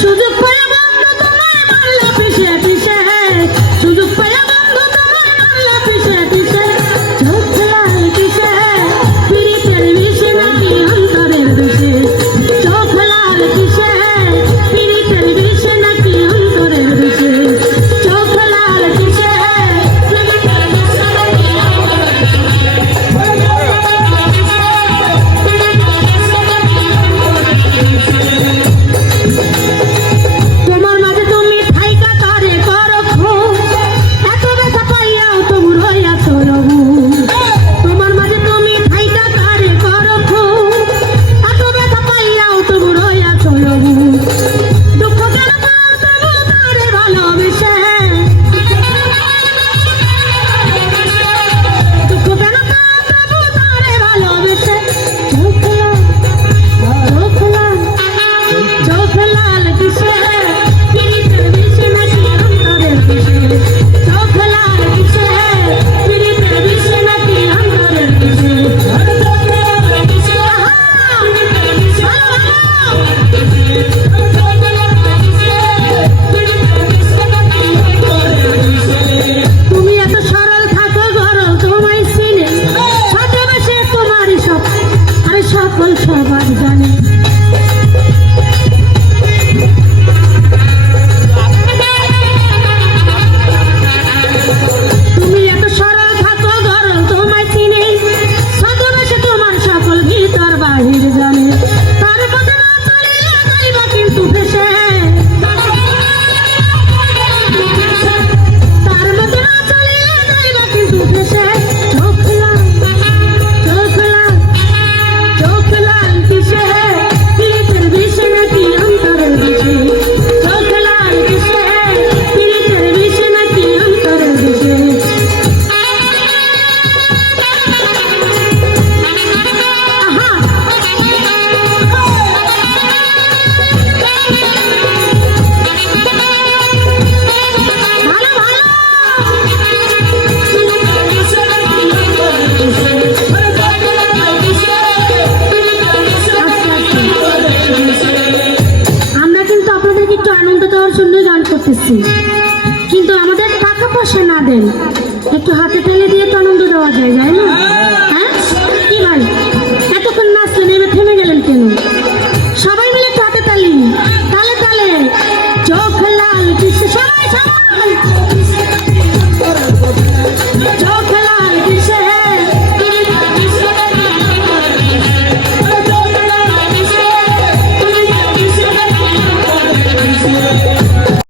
Sudah সকল সমাজ জানে। বলতেছি কিন্তু আমাদের টাকা পয়সা না দেন। একটু হাতে পেলে দিয়ে তো আনন্দ দেওয়া যায় যায় না? হ্যাঁ?